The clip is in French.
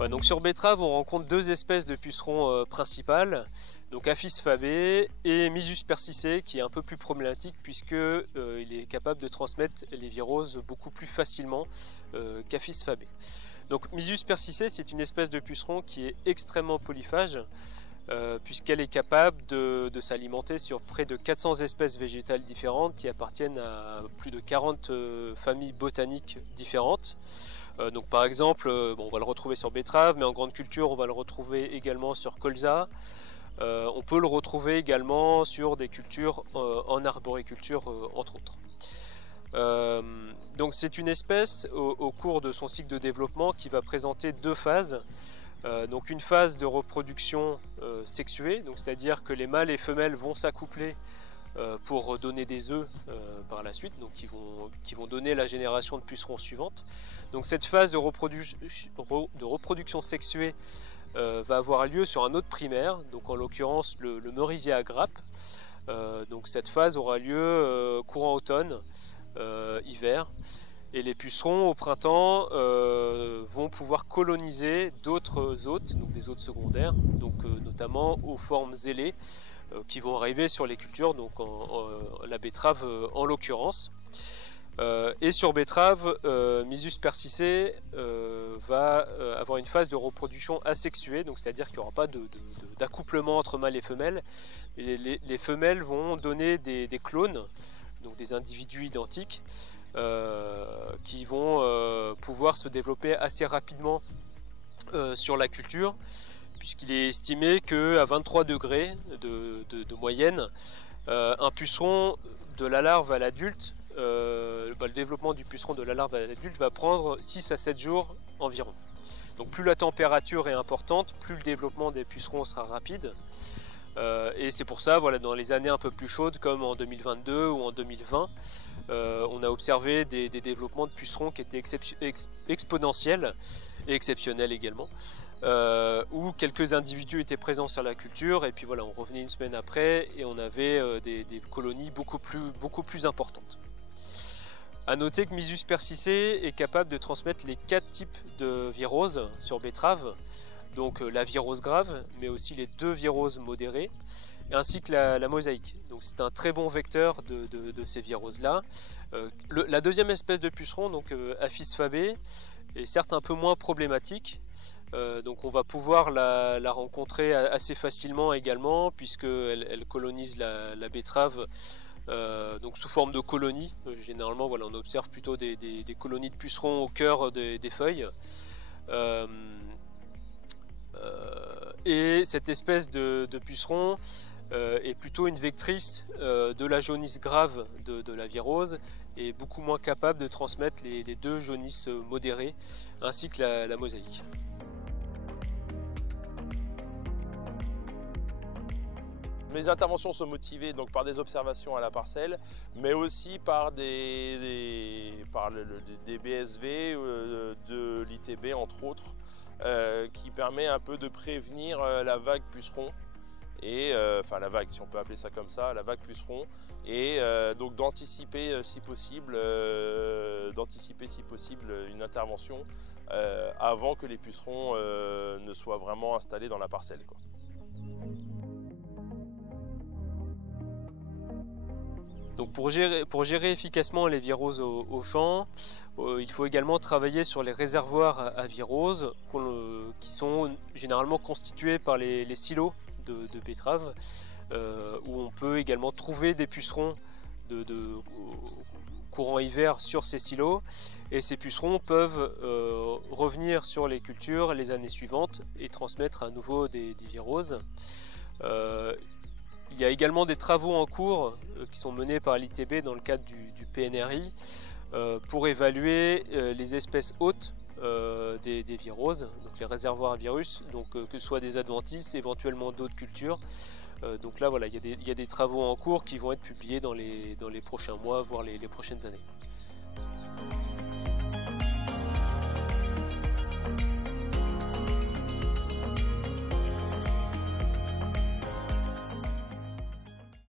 Ouais, donc sur betterave, on rencontre deux espèces de pucerons principales, donc Aphis fabae et Mysus persicé, qui est un peu plus problématique puisque il est capable de transmettre les viroses beaucoup plus facilement qu'Aphis fabae. Donc Mysus persicé, c'est une espèce de puceron qui est extrêmement polyphage, puisqu'elle est capable de s'alimenter sur près de 400 espèces végétales différentes qui appartiennent à plus de 40 familles botaniques différentes. Donc par exemple, on va le retrouver sur betterave, mais en grande culture, on va le retrouver également sur colza. On peut le retrouver également sur des cultures en arboriculture, entre autres. Donc c'est une espèce au cours de son cycle de développement qui va présenter deux phases. Donc une phase de reproduction sexuée, c'est-à-dire que les mâles et femelles vont s'accoupler pour donner des œufs par la suite, donc qui vont donner la génération de pucerons suivante. Donc cette phase de reproduction sexuée va avoir lieu sur un autre primaire, donc en l'occurrence le merisier à grappe. Donc cette phase aura lieu courant automne, hiver, et les pucerons au printemps vont pouvoir coloniser d'autres hôtes, donc des hôtes secondaires, donc notamment aux formes ailées, qui vont arriver sur les cultures, donc la betterave en l'occurrence. Et sur betterave, Mysus persicé va avoir une phase de reproduction asexuée, donc c'est-à-dire qu'il n'y aura pas d'accouplement entre mâles et femelles. Et les femelles vont donner des clones, donc des individus identiques, qui vont pouvoir se développer assez rapidement sur la culture, puisqu'il est estimé qu'à 23 degrés de moyenne, un puceron de la larve à l'adulte, le développement du puceron de la larve à l'adulte va prendre 6 à 7 jours environ. Donc plus la température est importante, plus le développement des pucerons sera rapide. Et c'est pour ça, voilà, dans les années un peu plus chaudes, comme en 2022 ou en 2020, on a observé des développements de pucerons qui étaient exponentiels et exceptionnels également, où quelques individus étaient présents sur la culture, et puis voilà, on revenait une semaine après et on avait des colonies beaucoup plus importantes. A noter que Mysus persicé est capable de transmettre les 4 types de viroses sur betterave, donc la virose grave, mais aussi les 2 viroses modérées, ainsi que la mosaïque. Donc c'est un très bon vecteur de ces viroses-là. La deuxième espèce de puceron, donc Aphis fabae, est certes un peu moins problématique. Donc on va pouvoir la rencontrer assez facilement également, puisqu'elle colonise la betterave donc sous forme de colonies. Généralement, voilà, on observe plutôt des colonies de pucerons au cœur des feuilles. Et cette espèce de puceron est plutôt une vectrice de la jaunisse grave de la virose, et beaucoup moins capable de transmettre les 2 jaunisses modérées ainsi que la mosaïque. Mes interventions sont motivées donc par des observations à la parcelle, mais aussi par des BSV, de l'ITB entre autres, qui permet un peu de prévenir la vague puceron, et enfin la vague, si on peut appeler ça comme ça, la vague puceron, et donc d'anticiper si possible une intervention avant que les pucerons ne soient vraiment installés dans la parcelle, quoi. Donc pour gérer efficacement les viroses au champ, il faut également travailler sur les réservoirs à viroses qui sont généralement constitués par les silos de betteraves, où on peut également trouver des pucerons de courant hiver sur ces silos, et ces pucerons peuvent revenir sur les cultures les années suivantes et transmettre à nouveau des viroses. Il y a également des travaux en cours qui sont menés par l'ITB dans le cadre du PNRI pour évaluer les espèces hôtes des viroses, donc les réservoirs à virus, donc que ce soit des adventices, éventuellement d'autres cultures. Donc là voilà, il y a des travaux en cours qui vont être publiés dans les prochains mois, voire les prochaines années.